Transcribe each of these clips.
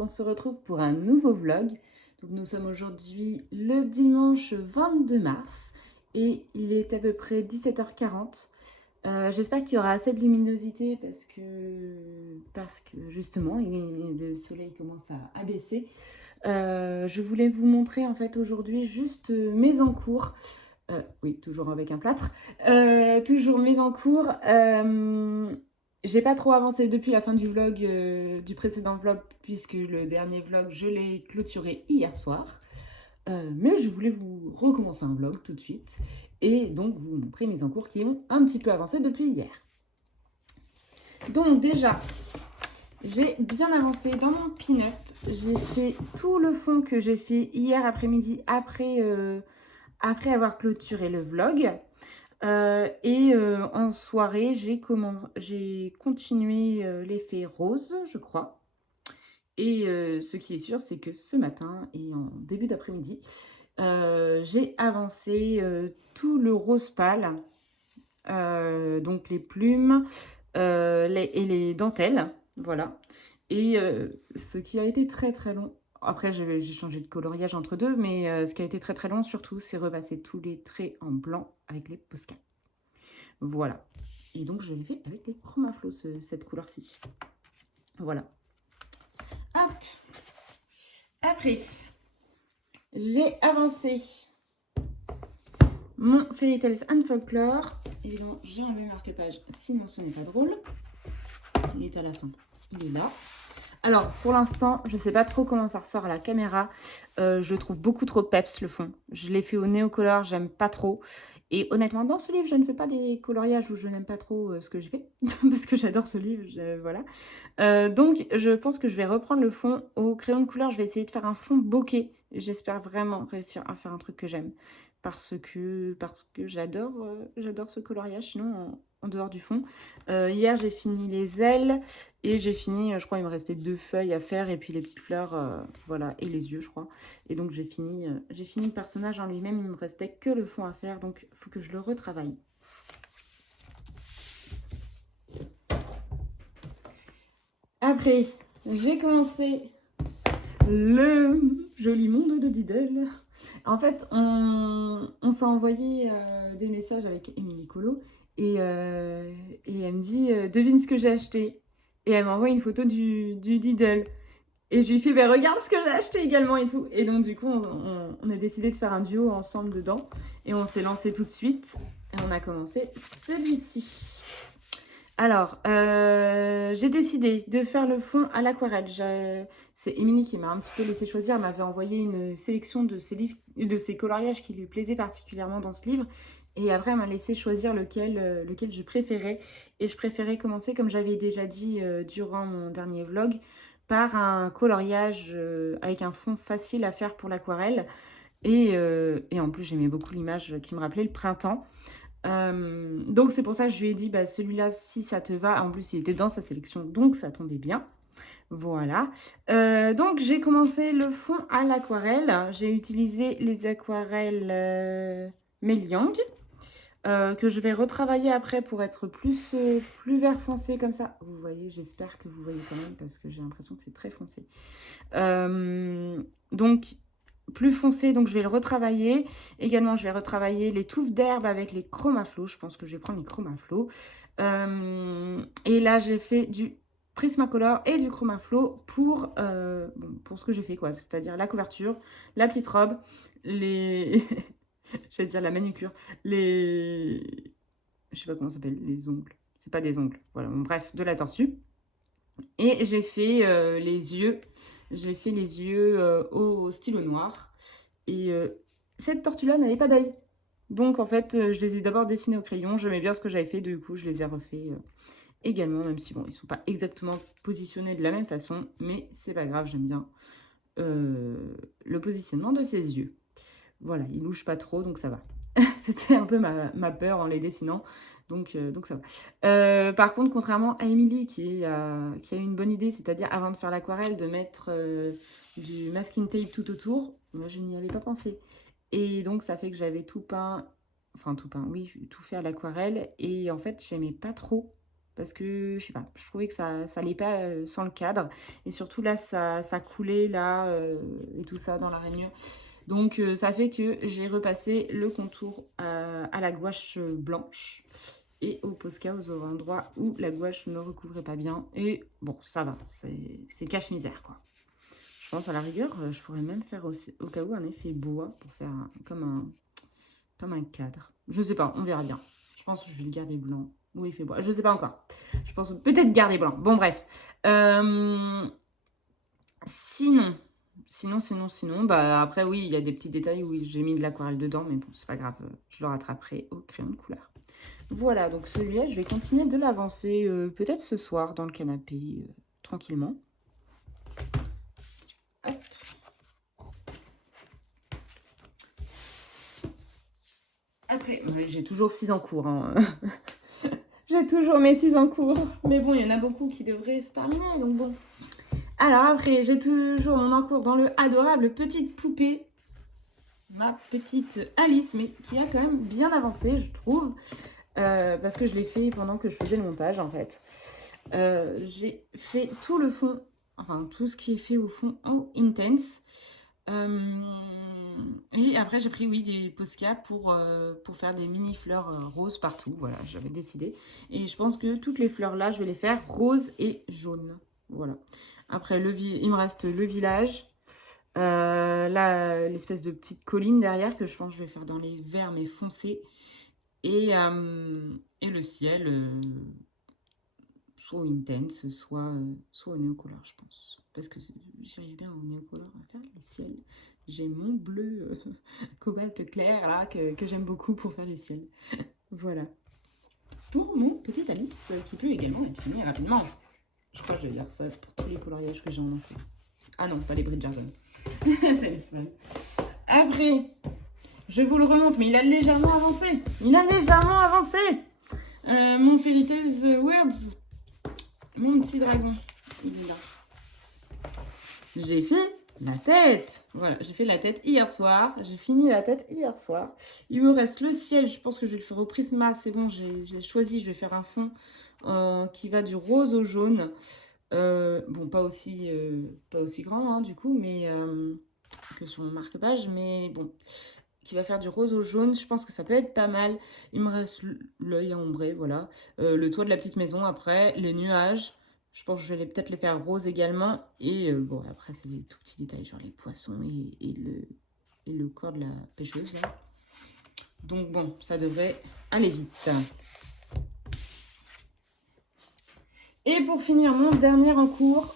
on se retrouve pour un nouveau vlog. Donc nous sommes aujourd'hui le dimanche 22 mars et il est à peu près 17h40. J'espère qu'il y aura assez de luminosité parce que justement le soleil commence à baisser. Je voulais vous montrer en fait aujourd'hui juste mes encours. Oui, toujours avec un plâtre. Toujours mes encours. J'ai pas trop avancé depuis la fin du vlog, du précédent vlog, puisque le dernier vlog, je l'ai clôturé hier soir. Mais je voulais vous recommencer un vlog tout de suite et donc vous montrer mes encours qui ont un petit peu avancé depuis hier. Donc déjà, j'ai bien avancé dans mon pin-up. J'ai fait tout le fond que j'ai fait hier après-midi après avoir clôturé le vlog. En soirée, j'ai continué l'effet rose, je crois. Et ce qui est sûr, c'est que ce matin et en début d'après-midi, j'ai avancé tout le rose pâle, donc les plumes et les dentelles, voilà. Et ce qui a été très très long. Après, j'ai changé de coloriage entre deux, mais ce qui a été très très long surtout, c'est repasser tous les traits en blanc avec les Posca. Voilà. Et donc, je l'ai fait avec les Chromaflow, cette couleur-ci. Voilà. Hop. Après, j'ai avancé mon Fairy Tales and Folklore. Évidemment, j'ai enlevé le marque-page, sinon ce n'est pas drôle. Il est à la fin. Il est là. Alors, pour l'instant, je ne sais pas trop comment ça ressort à la caméra. Je trouve beaucoup trop peps le fond. Je l'ai fait au Neocolor, j'aime pas trop. Et honnêtement, dans ce livre, je ne fais pas des coloriages où je n'aime pas trop ce que j'ai fait. Parce que j'adore ce livre, voilà. Donc, je pense que je vais reprendre le fond au crayon de couleur. Je vais essayer de faire un fond bokeh. J'espère vraiment réussir à faire un truc que j'aime. Parce que j'adore ce coloriage, sinon en dehors du fond. Hier, j'ai fini les ailes et j'ai fini, je crois, il me restait 2 feuilles à faire et puis les petites fleurs, voilà, et les yeux, je crois. Et donc, j'ai fini le personnage en lui-même, il me restait que le fond à faire, donc il faut que je le retravaille. Après, j'ai commencé le joli monde de Diddle. En fait, on s'est envoyé des messages avec Émilie Colo et elle me dit devine ce que j'ai acheté. Et elle m'envoie une photo du Diddle. Et je lui fais bah, regarde ce que j'ai acheté également et tout. Et donc, du coup, on a décidé de faire un duo ensemble dedans. Et on s'est lancé tout de suite. Et on a commencé celui-ci. Alors, j'ai décidé de faire le fond à l'aquarelle. C'est Émilie qui m'a un petit peu laissé choisir. Elle m'avait envoyé une sélection de ses coloriages qui lui plaisaient particulièrement dans ce livre. Et après, elle m'a laissé choisir lequel je préférais. Et je préférais commencer, comme j'avais déjà dit durant mon dernier vlog, par un coloriage avec un fond facile à faire pour l'aquarelle. Et en plus, j'aimais beaucoup l'image qui me rappelait le printemps. Donc c'est pour ça que je lui ai dit bah, celui-là si ça te va, en plus il était dans sa sélection donc ça tombait bien, voilà. Donc j'ai commencé le fond à l'aquarelle, j'ai utilisé les aquarelles Meliang que je vais retravailler après pour être plus vert foncé comme ça, vous voyez, j'espère que vous voyez quand même parce que j'ai l'impression que c'est très foncé. Donc plus foncé, donc je vais le retravailler. Également, je vais retravailler les touffes d'herbe avec les Chromaflow. Je pense que je vais prendre les Chromaflow. Et là, j'ai fait du Prismacolor et du Chromaflow pour ce que j'ai fait, quoi. C'est-à-dire la couverture, la petite robe, les... j'allais dire la manucure, les... Je sais pas comment ça s'appelle, les ongles. C'est pas des ongles. Voilà, bon, bref, de la tortue. Et j'ai fait les yeux. J'ai fait les yeux au stylo noir. Et cette tortue-là n'avait pas d'œil. Donc en fait, je les ai d'abord dessinés au crayon. J'aimais bien ce que j'avais fait. Du coup, je les ai refaits également. Même si bon, ils ne sont pas exactement positionnés de la même façon. Mais c'est pas grave, j'aime bien le positionnement de ses yeux. Voilà, ils louchent pas trop, donc ça va. C'était un peu ma peur en les dessinant. Donc ça va. Par contre, contrairement à Émilie qui a eu une bonne idée, c'est-à-dire avant de faire l'aquarelle, de mettre du masking tape tout autour, moi je n'y avais pas pensé. Et donc ça fait que j'avais tout peint, oui, tout fait à l'aquarelle. Et en fait, j'aimais pas trop parce que, je sais pas, je trouvais que ça allait pas sans le cadre. Et surtout, là, ça coulait, là, et tout ça dans la rainure. Donc, ça fait que j'ai repassé le contour à la gouache blanche et au Posca aux endroits où la gouache ne recouvrait pas bien. Et bon, ça va, c'est cache-misère, quoi. Je pense à la rigueur, je pourrais même faire aussi, au cas où, un effet bois pour faire comme un cadre. Je sais pas, on verra bien. Je pense que je vais le garder blanc. Ou effet bois, je sais pas encore. Je pense peut-être garder blanc. Bon, bref. Sinon, bah après, oui, il y a des petits détails où j'ai mis de l'aquarelle dedans, mais bon, c'est pas grave, je le rattraperai au crayon de couleur. Voilà, donc celui-là, je vais continuer de l'avancer peut-être ce soir dans le canapé, tranquillement. Hop. Après, j'ai toujours 6 en cours. Hein. J'ai toujours mes 6 en cours. Mais bon, il y en a beaucoup qui devraient se terminer, donc bon. Alors après, j'ai toujours mon encours dans le adorable petite poupée. Ma petite Alice, mais qui a quand même bien avancé, je trouve. Parce que je l'ai fait pendant que je faisais le montage, en fait. J'ai fait tout le fond, enfin tout ce qui est fait au fond en Intense. Et après, j'ai pris, oui, des Posca pour faire des mini fleurs roses partout. Voilà, j'avais décidé. Et je pense que toutes les fleurs là, je vais les faire roses et jaunes. Voilà. Après, il me reste le village. Là, l'espèce de petite colline derrière que je pense que je vais faire dans les verts mais foncés. Et le ciel, soit au Intense, soit au Neocolor, je pense. Parce que j'arrive bien au Neocolor à faire les ciels. J'ai mon bleu cobalt clair là que j'aime beaucoup pour faire les ciels. Voilà. Pour mon petit Alice qui peut également être fini rapidement. Je crois que je vais dire ça pour tous les coloriages que j'ai en enfer. Ah non, pas les Bridgerton. C'est le seul. Après, je vous le remonte, mais il a légèrement avancé. Il a légèrement avancé. Mon Fairy Tales Words. Mon petit dragon. Il est là. J'ai fait la tête. Voilà, j'ai fait la tête hier soir. J'ai fini la tête hier soir. Il me reste le ciel. Je pense que je vais le faire au Prisma. C'est bon, j'ai choisi. Je vais faire un fond qui va du rose au jaune. Bon, pas aussi grand, hein, du coup, mais que sur mon marque-page. Mais bon, qui va faire du rose au jaune. Je pense que ça peut être pas mal. Il me reste l'œil à ombrer, voilà. Le toit de la petite maison après. Les nuages. Je pense que je vais peut-être les faire rose également. Et bon, après, c'est des tout petits détails, genre les poissons et le corps de la pêcheuse, là. Donc bon, ça devrait aller vite. Et pour finir, mon dernier en cours,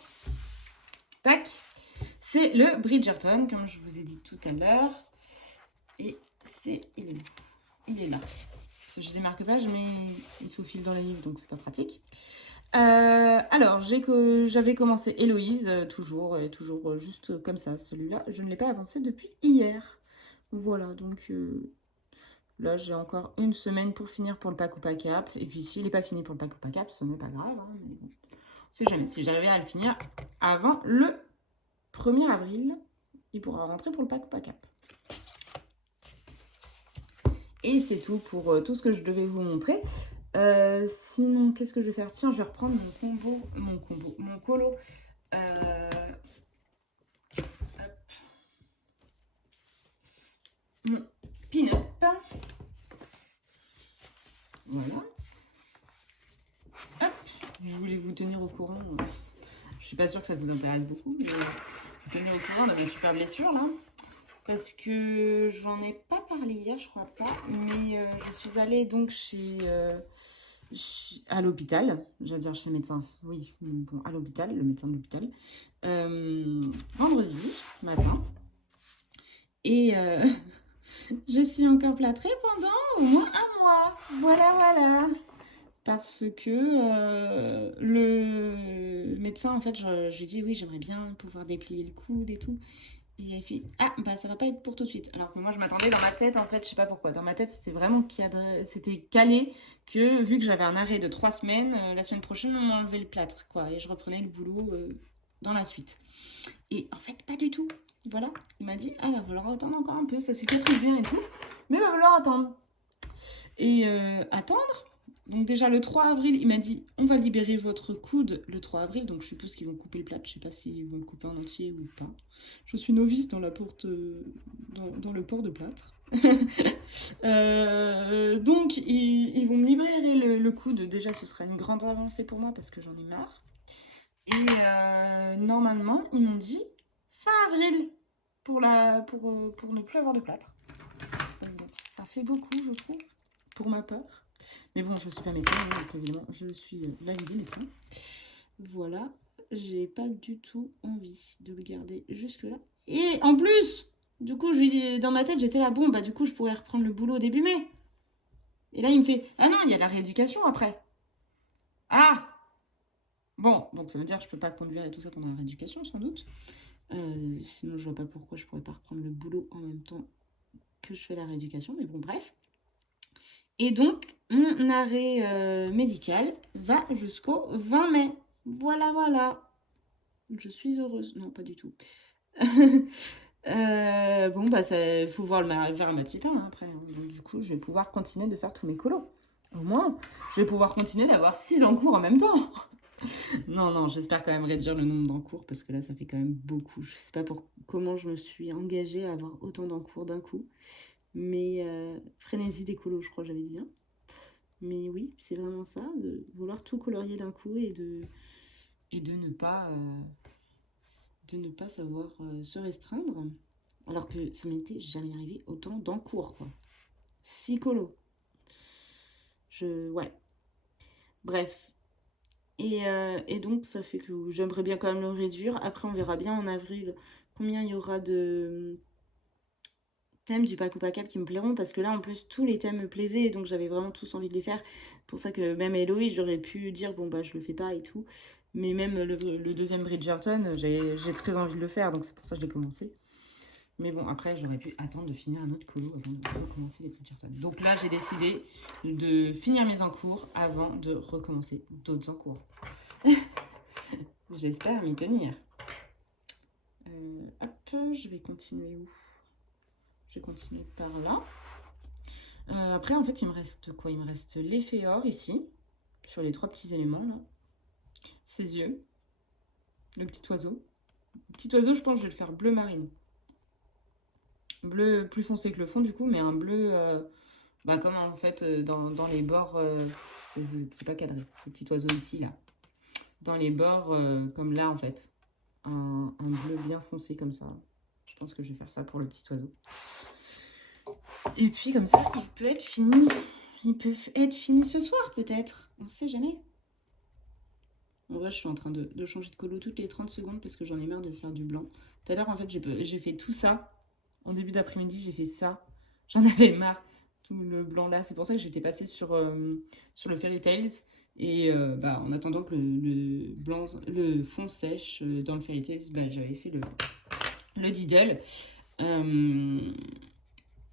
tac, c'est le Bridgerton, comme je vous ai dit tout à l'heure. Et il est là. J'ai des marque-pages, mais il sous-file dans les livres, donc c'est pas pratique. Alors, j'avais commencé Héloïse, toujours juste comme ça. Celui-là, je ne l'ai pas avancé depuis hier. Voilà, donc là, j'ai encore une semaine pour finir pour le pack ou pas cap. Et puis, s'il n'est pas fini pour le pack ou pas cap, ce n'est pas grave. Hein, mais bon, c'est jamais. Si j'arrivais à le finir avant le 1er avril, il pourra rentrer pour le pack ou pas cap. Et c'est tout pour tout ce que je devais vous montrer. Sinon, qu'est-ce que je vais faire? Tiens, je vais reprendre mon colo. Mon pin-up. Voilà. Hop. Je voulais vous tenir au courant. Je suis pas sûre que ça vous intéresse beaucoup, mais vous tenir au courant de ma super blessure là. Parce que j'en ai pas parlé hier, je crois pas. Mais je suis allée donc à l'hôpital, j'allais dire chez le médecin, oui, bon, à l'hôpital, le médecin de l'hôpital, vendredi matin. Et je suis encore plâtrée pendant au moins un mois. Voilà. Parce que le médecin, en fait, je lui ai dit, oui, j'aimerais bien pouvoir déplier le coude et tout. Et il a fait, ah, bah ça va pas être pour tout de suite. Alors que moi, je m'attendais dans ma tête, en fait, je sais pas pourquoi. Dans ma tête, c'était vraiment c'était calé que, vu que j'avais un arrêt de 3 semaines, la semaine prochaine, on m'enlevait le plâtre, quoi. Et je reprenais le boulot dans la suite. Et en fait, pas du tout. Voilà. Il m'a dit, ah, va falloir attendre encore un peu. Ça cicatrise bien et tout. Mais va falloir attendre. Et attendre, Donc déjà le 3 avril, il m'a dit on va libérer votre coude le 3 avril. Donc je suppose qu'ils vont couper le plâtre. Je sais pas s'ils vont le couper en entier ou pas. Je suis novice dans la porte, dans le port de plâtre. Donc ils vont me libérer le coude. Déjà ce sera une grande avancée pour moi parce que j'en ai marre. Et normalement ils m'ont dit fin avril pour ne plus avoir de plâtre. Donc, ça fait beaucoup je trouve pour ma part. Mais bon, je suis pas médecin, hein, donc évidemment, je suis l'avis des médecins. Voilà, j'ai pas du tout envie de le garder jusque-là. Et en plus, du coup, dans ma tête, j'étais là, bon, bah du coup, je pourrais reprendre le boulot début mai. Et là, il me fait, ah non, il y a la rééducation après. Ah bon, donc ça veut dire que je peux pas conduire et tout ça pendant la rééducation, sans doute. Sinon, je vois pas pourquoi je pourrais pas reprendre le boulot en même temps que je fais la rééducation, mais bon, bref. Et donc, mon arrêt médical va jusqu'au 20 mai. Voilà, voilà. Je suis heureuse. Non, pas du tout. Bon, bah, il faut voir le verre à moitié plein après. Donc, du coup, je vais pouvoir continuer de faire tous mes colos. Au moins, je vais pouvoir continuer d'avoir 6 encours en même temps. Non, non, j'espère quand même réduire le nombre d'encours parce que là, ça fait quand même beaucoup. Je sais pas comment je me suis engagée à avoir autant d'encours d'un coup. Mais frénésie des colos, je crois que j'avais dit. Hein. Mais oui, c'est vraiment ça, de vouloir tout colorier d'un coup et de ne pas savoir se restreindre. Alors que ça m'était jamais arrivé autant d'encours, quoi. 6 colos. Ouais. Bref. Et donc, ça fait que j'aimerais bien quand même le réduire. Après, on verra bien en avril combien il y aura de thèmes du Paco Pacap qui me plairont, parce que là en plus tous les thèmes me plaisaient, donc j'avais vraiment tous envie de les faire. C'est pour ça que même Héloïse, j'aurais pu dire bon bah je le fais pas et tout, mais même le deuxième Bridgerton, j'ai très envie de le faire, donc c'est pour ça que je l'ai commencé. Mais bon, après j'aurais pu attendre de finir un autre colo avant de recommencer les Bridgerton. Donc là j'ai décidé de finir mes encours avant de recommencer d'autres encours. J'espère m'y tenir. Hop, je vais continuer où? Je vais continuer par là. Après, en fait, il me reste quoi? Il me reste l'effet or ici, sur les 3 petits éléments là. Ses yeux, le petit oiseau. Le petit oiseau, je pense que je vais le faire bleu marine. Bleu plus foncé que le fond, du coup, mais un bleu, comme en fait dans les bords. Je ne vais pas cadrer. Le petit oiseau ici, là. Dans les bords, comme là, en fait. Un bleu bien foncé comme ça. Je pense que je vais faire ça pour le petit oiseau. Et puis comme ça, il peut être fini. Il peut être fini ce soir peut-être. On sait jamais. En vrai, je suis en train de changer de colo toutes les 30 secondes parce que j'en ai marre de faire du blanc. Tout à l'heure, en fait, j'ai fait tout ça. En début d'après-midi, j'ai fait ça. J'en avais marre. Tout le blanc là. C'est pour ça que j'étais passée sur le Fairy Tales. Et en attendant que le fond sèche dans le Fairy Tales, j'avais fait le Diddle.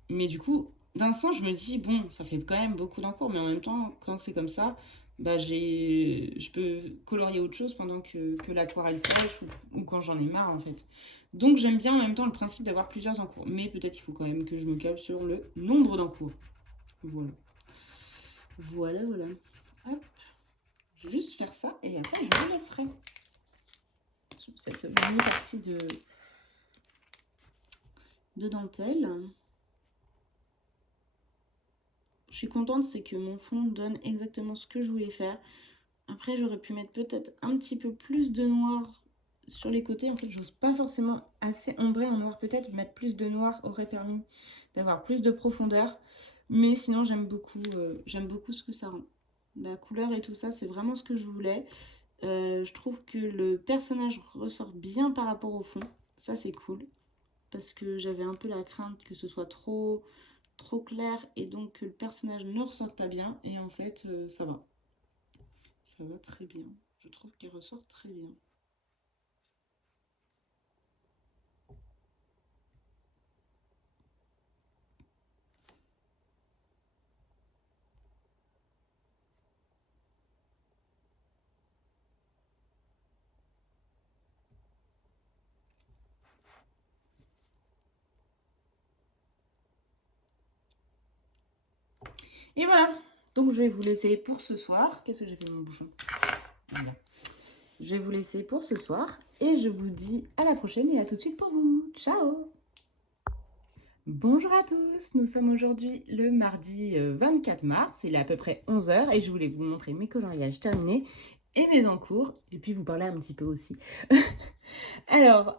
Mais du coup, d'un sens, je me dis, bon, ça fait quand même beaucoup d'encours, mais en même temps, quand c'est comme ça, je peux colorier autre chose pendant que l'aquarelle sèche ou quand j'en ai marre, en fait. Donc, j'aime bien en même temps le principe d'avoir plusieurs encours. Mais peut-être il faut quand même que je me cale sur le nombre d'encours. Voilà. Voilà, voilà. Hop. Je vais juste faire ça et après, je vous laisserai. Cette mini partie de dentelle. Je suis contente, c'est que mon fond donne exactement ce que je voulais faire. Après, j'aurais pu mettre peut-être un petit peu plus de noir sur les côtés. En fait, j'ose pas forcément assez ombrer en noir. Peut-être mettre plus de noir aurait permis d'avoir plus de profondeur. Mais sinon, j'aime beaucoup ce que ça rend. La couleur et tout ça, c'est vraiment ce que je voulais. Je trouve que le personnage ressort bien par rapport au fond. Ça, c'est cool. Parce que j'avais un peu la crainte que ce soit trop clair et donc que le personnage ne ressorte pas bien. Et en fait, ça va. Ça va très bien. Je trouve qu'il ressort très bien. Et voilà, Donc je vais vous laisser pour ce soir. Qu'est-ce que j'ai fait mon bouchon? Voilà. Je vais vous laisser pour ce soir et je vous dis à la prochaine et à tout de suite pour vous. Ciao! Bonjour à tous, nous sommes aujourd'hui le mardi 24 mars, il est à peu près 11 h et je voulais vous montrer mes coloriages terminés et mes en cours et puis vous parler un petit peu aussi. Alors,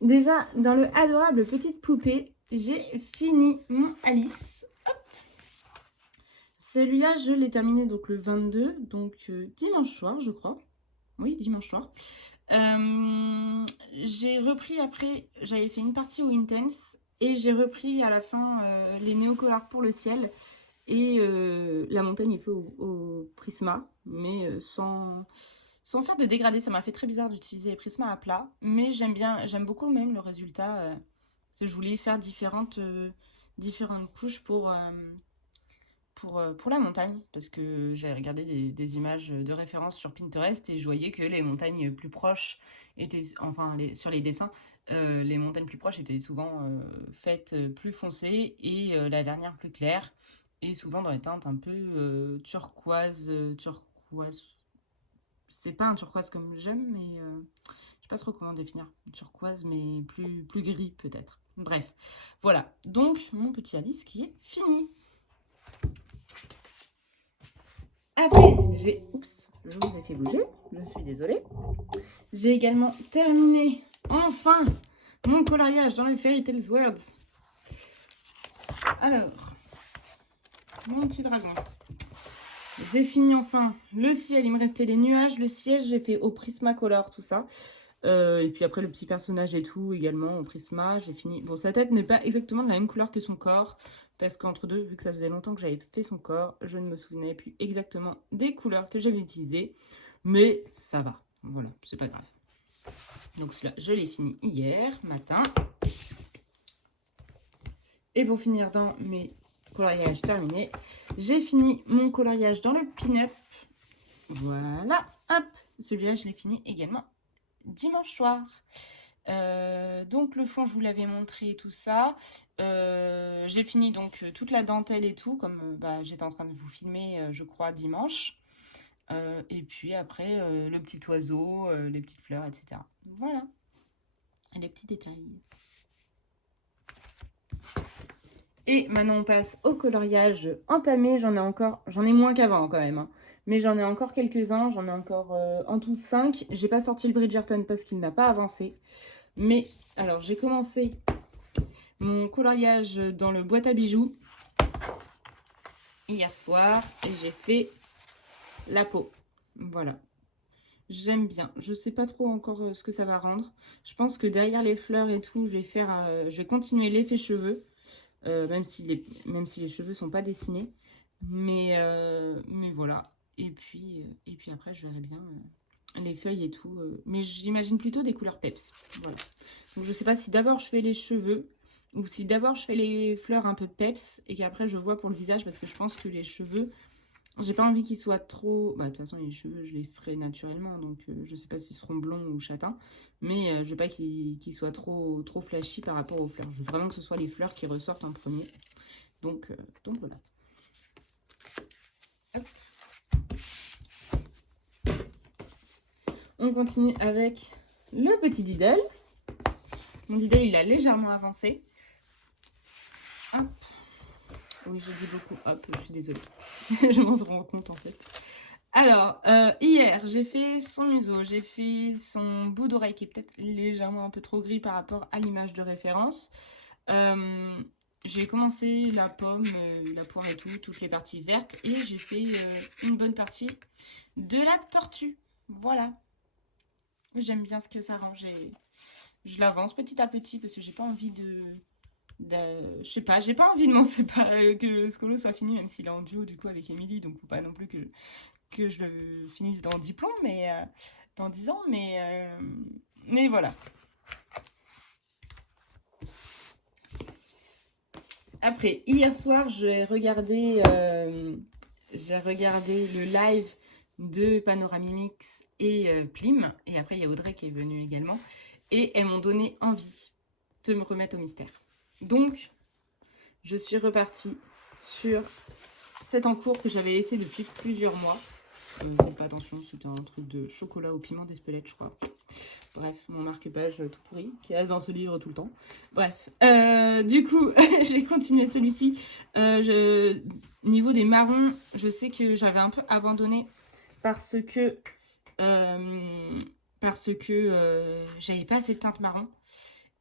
déjà dans le adorable petite poupée, j'ai fini mon Alice. Celui-là, je l'ai terminé donc le 22, donc dimanche soir, je crois. Oui, dimanche soir. J'ai repris après, j'avais fait une partie au Intense et j'ai repris à la fin les néocolores pour le ciel et la montagne est fait au Prisma, mais sans faire de dégradé. Ça m'a fait très bizarre d'utiliser les Prisma à plat, mais j'aime beaucoup même le résultat. Parce que je voulais faire différentes couches pour la montagne, parce que j'ai regardé des images de référence sur Pinterest et je voyais que les montagnes plus proches étaient, enfin sur les dessins, les montagnes plus proches étaient souvent faites plus foncées et la dernière plus claire, et souvent dans les teintes un peu turquoise, c'est pas un turquoise comme j'aime, mais je sais pas trop comment définir, turquoise mais plus gris peut-être. Bref, voilà, donc mon petit Alice qui est fini. Après, oups, je vous ai fait bouger, je suis désolée. J'ai également terminé, enfin, mon coloriage dans le Fairy Tales Worlds. Alors, mon petit dragon. J'ai fini enfin le ciel, il me restait les nuages. Le siège, j'ai fait au Prismacolor, tout ça. Et puis après, le petit personnage et tout, également au Prisma. J'ai fini. Bon, sa tête n'est pas exactement de la même couleur que son corps. Parce qu'entre deux, vu que ça faisait longtemps que j'avais fait son corps, je ne me souvenais plus exactement des couleurs que j'avais utilisées. Mais ça va. Voilà, c'est pas grave. Donc celui-là, je l'ai fini hier matin. Et pour finir dans mes coloriages terminés, j'ai fini mon coloriage dans le pin-up. Voilà, hop. Celui-là, je l'ai fini également dimanche soir. Donc le fond, je vous l'avais montré, tout ça. J'ai fini donc toute la dentelle et tout, comme j'étais en train de vous filmer, je crois, dimanche. Et puis après, le petit oiseau, les petites fleurs, etc. Voilà. Et les petits détails. Et maintenant, on passe au coloriage entamé. J'en ai moins qu'avant quand même. Hein. Mais j'en ai encore quelques-uns. J'en ai encore en tout 5. J'ai pas sorti le Bridgerton parce qu'il n'a pas avancé. Mais alors, j'ai commencé mon coloriage dans le boîte à bijoux hier soir et j'ai fait la peau. Voilà. J'aime bien. Je sais pas trop encore ce que ça va rendre. Je pense que derrière les fleurs et tout, je vais continuer l'effet cheveux. Même si les cheveux sont pas dessinés. Mais voilà. Et puis après, je verrai bien les feuilles et tout. Mais j'imagine plutôt des couleurs peps. Voilà. Donc je sais pas si d'abord je fais les cheveux ou si d'abord je fais les fleurs un peu peps et qu'après je vois pour le visage, parce que je pense que les cheveux, j'ai pas envie qu'ils soient trop... de toute façon, les cheveux, je les ferai naturellement, donc je sais pas s'ils seront blonds ou châtains, mais je veux pas qu'ils soient trop flashy par rapport aux fleurs. Je veux vraiment que ce soit les fleurs qui ressortent en premier. Donc voilà. Hop. On continue avec le petit Diddle. Mon Diddle, il a légèrement avancé. Hop. Oui, je dis beaucoup. Hop, je suis désolée. Je m'en rends compte en fait. Alors, hier, j'ai fait son museau, j'ai fait son bout d'oreille qui est peut-être légèrement un peu trop gris par rapport à l'image de référence. J'ai commencé la pomme, la poire et tout, toutes les parties vertes, et j'ai fait une bonne partie de la tortue. Voilà. J'aime bien ce que ça rend. Je l'avance petit à petit parce que j'ai pas envie je sais pas, j'ai pas envie de m'en séparer, que Scolo soit fini, même s'il est en duo du coup avec Émilie, donc faut pas non plus que je le finisse dans 10 plombs, mais dans 10 ans, mais voilà. Après, hier soir, j'ai regardé le live de Panoramimix et Plim, et après il y a Audrey qui est venue également, et elles m'ont donné envie de me remettre au mystère. Donc, je suis repartie sur c'est en cours que j'avais laissé depuis plusieurs mois. Faites pas attention, c'était un truc de chocolat au piment d'Espelette, je crois. Bref, mon marque-page tout pourri, qui reste dans ce livre tout le temps. Bref, du coup, j'ai continué celui-ci. Niveau des marrons, je sais que j'avais un peu abandonné parce que j'avais pas assez de teinte marron.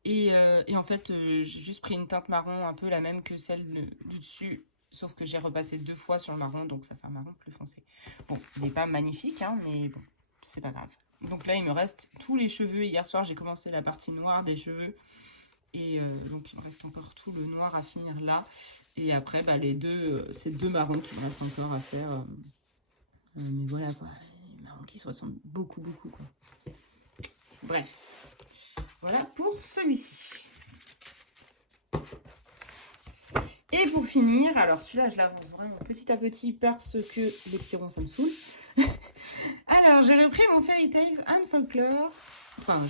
Et en fait, j'ai juste pris une teinte marron un peu la même que celle du dessus. Sauf que j'ai repassé 2 fois sur le marron, donc ça fait un marron plus foncé. Bon, il n'est pas magnifique, hein, mais bon, c'est pas grave. Donc là, il me reste tous les cheveux. Hier soir, j'ai commencé la partie noire des cheveux. Et donc, il me reste encore tout le noir à finir là. Et après, bah, ces 2 marrons qui me restent encore à faire. Mais voilà, quoi. Les marrons qui se ressemblent beaucoup, beaucoup, quoi. Bref. Voilà pour celui-ci. Et pour finir, alors celui-là, je l'avance vraiment petit à petit parce que les petits ronds, ça me saoule. Alors, j'ai repris mon Fairy Tales and Folklore. Enfin,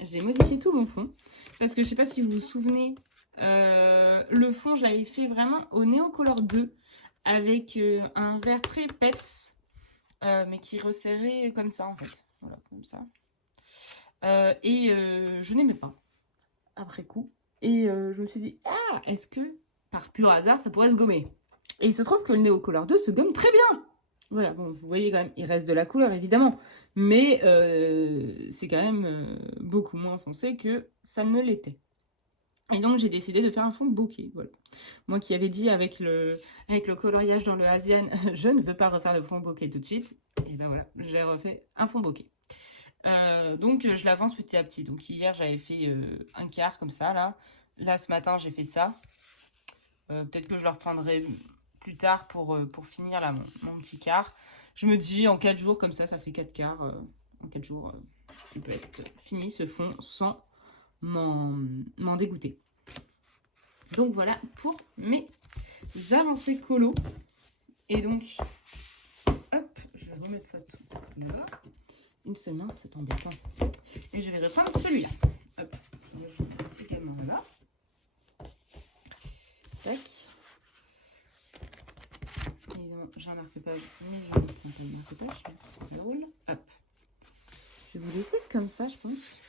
j'ai modifié tout mon fond. Parce que je sais pas si vous vous souvenez, le fond, je l'avais fait vraiment au Neocolor 2. Avec un vert très peps. Mais qui resserrait comme ça, en fait. Voilà, comme ça. Je n'aimais pas. Après coup. Et je me suis dit, ah, est-ce que, par pur hasard, ça pourrait se gommer? Et il se trouve que le Neocolor 2 se gomme très bien. Voilà, bon, vous voyez quand même, il reste de la couleur, évidemment. Mais c'est quand même beaucoup moins foncé que ça ne l'était. Et donc, j'ai décidé de faire un fond bokeh, voilà. Moi qui avais dit avec le coloriage dans le Asian, je ne veux pas refaire de fond bokeh tout de suite. Et ben voilà, j'ai refait un fond bokeh. Donc je l'avance petit à petit. Donc hier j'avais fait un quart comme ça là. Là ce matin j'ai fait ça. Peut-être que je le reprendrai plus tard pour finir là mon petit quart. Je me dis en 4 jours comme ça fait 4 quarts. En 4 jours il peut être fini ce fond sans m'en dégoûter. Donc voilà pour mes avancées colo. Et donc hop, je vais remettre ça tout là. Une seule main, c'est embêtant. Et je vais reprendre celui-là. Hop, je vais mettre également là. Tac. Et donc, j'ai un marque-page, mais je ne prends pas le marque-page, c'est drôle. Hop. Je vais vous laisser comme ça, je pense.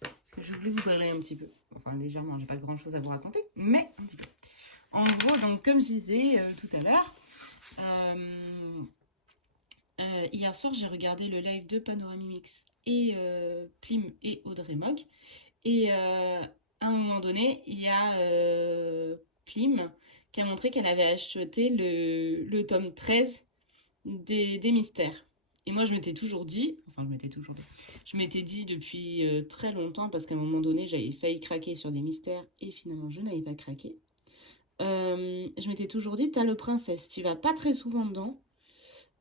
Parce que je voulais vous parler un petit peu. Enfin, légèrement, j'ai pas grand-chose à vous raconter, mais un petit peu. En gros, donc, comme je disais tout à l'heure, hier soir, j'ai regardé le live de Panoramimix et Plim et Audrey Mogg. Et à un moment donné, il y a Plim qui a montré qu'elle avait acheté le tome 13 des mystères. Et moi, je m'étais dit depuis très longtemps, parce qu'à un moment donné, j'avais failli craquer sur des mystères, et finalement, je n'avais pas craqué. Je m'étais toujours dit, t'as le Princesse, t'y vas pas très souvent dedans.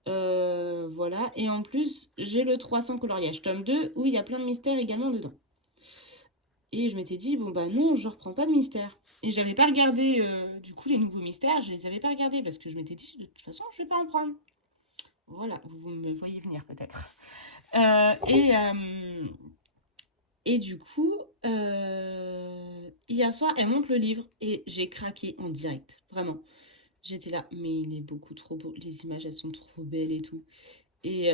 Voilà, et en plus, j'ai le 300 coloriage tome 2, où il y a plein de mystères également dedans. Et je m'étais dit, bon bah non, je reprends pas de mystères. Et j'avais pas regardé, du coup, les nouveaux mystères, je les avais pas regardés, parce que je m'étais dit, de toute façon, je vais pas en prendre. Voilà, vous me voyez venir peut-être. Et du coup, hier soir, elle montre le livre, et j'ai craqué en direct, vraiment. J'étais là, mais il est beaucoup trop beau, les images, elles sont trop belles et tout. Et...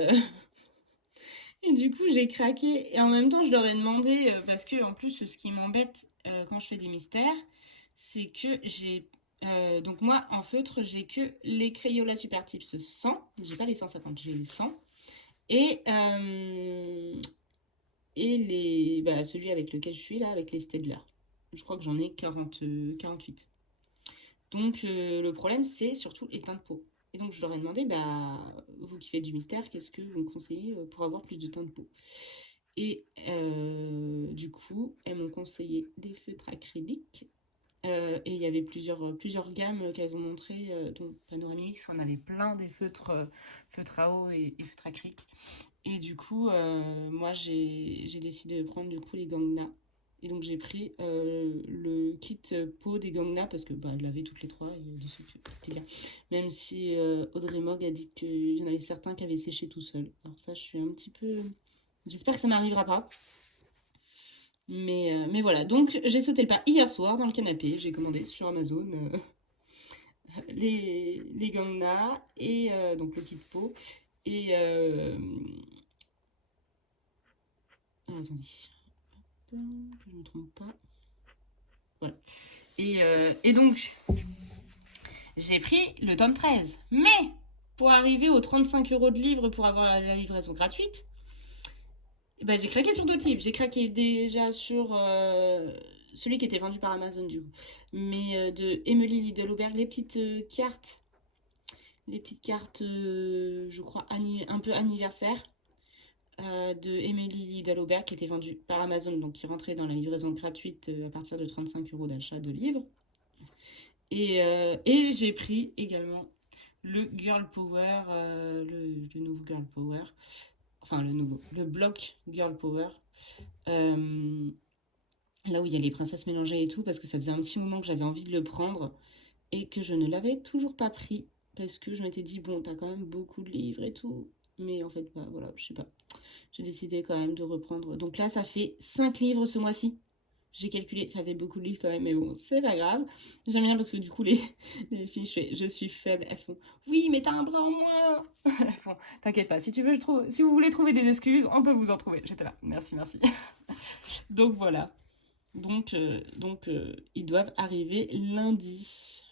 Et du coup, j'ai craqué. Et en même temps, je leur ai demandé, parce que en plus, ce qui m'embête quand je fais des mystères, c'est que j'ai... donc moi, en feutre, j'ai que les Crayola Super Tips 100. J'ai pas les 150, j'ai les 100. Et celui avec lequel je suis là, avec les Staedtler. Je crois que j'en ai 48. Donc le problème, c'est surtout les teintes de peau. Et donc je leur ai demandé, vous qui faites du mystère, qu'est-ce que vous me conseillez pour avoir plus de teint de peau? Et du coup, elles m'ont conseillé des feutres acryliques. Et il y avait plusieurs gammes qu'elles ont montrées. Donc Panoramimix, on avait plein des feutres à eau et feutres acryliques. Et du coup, moi j'ai décidé de prendre du coup les Gangna. Et donc j'ai pris le kit peau des Gangna parce que je l'avais toutes les 3 et c'était bien. Même si Audrey Mogg a dit qu'il y en avait certains qui avaient séché tout seul. Alors ça, je suis un petit peu... J'espère que ça m'arrivera pas. Mais voilà, donc j'ai sauté le pas hier soir dans le canapé. J'ai commandé sur Amazon les Gangna et donc le kit pot et attendez, que je ne me trompe pas. Voilà. Et donc, j'ai pris le tome 13. Mais, pour arriver aux 35 € de livre pour avoir la livraison gratuite, ben, j'ai craqué sur d'autres livres. J'ai craqué déjà sur celui qui était vendu par Amazon, du coup. Mais de Emily Lidl-Auberg, cartes. Les petites cartes, je crois, un peu anniversaire. De Emily Lidl-Auberg qui était vendue par Amazon, donc qui rentrait dans la livraison gratuite à partir de 35 € d'achat de livres. Et j'ai pris également le Girl Power, le nouveau Girl Power, enfin le bloc Girl Power, là où il y a les princesses mélangées et tout, parce que ça faisait un petit moment que j'avais envie de le prendre et que je ne l'avais toujours pas pris, parce que je m'étais dit, bon, t'as quand même beaucoup de livres et tout, mais en fait, bah voilà, je sais pas. J'ai décidé quand même de reprendre. Donc là, ça fait 5 livres ce mois-ci. J'ai calculé, ça fait beaucoup de livres quand même, mais bon, c'est pas grave. J'aime bien parce que du coup, les filles, je suis faible, elles font oui, mais t'as un bras en moins. Elles font t'inquiète pas, si vous voulez trouver des excuses, on peut vous en trouver. J'étais là, merci, merci. Donc voilà. Donc, ils doivent arriver lundi.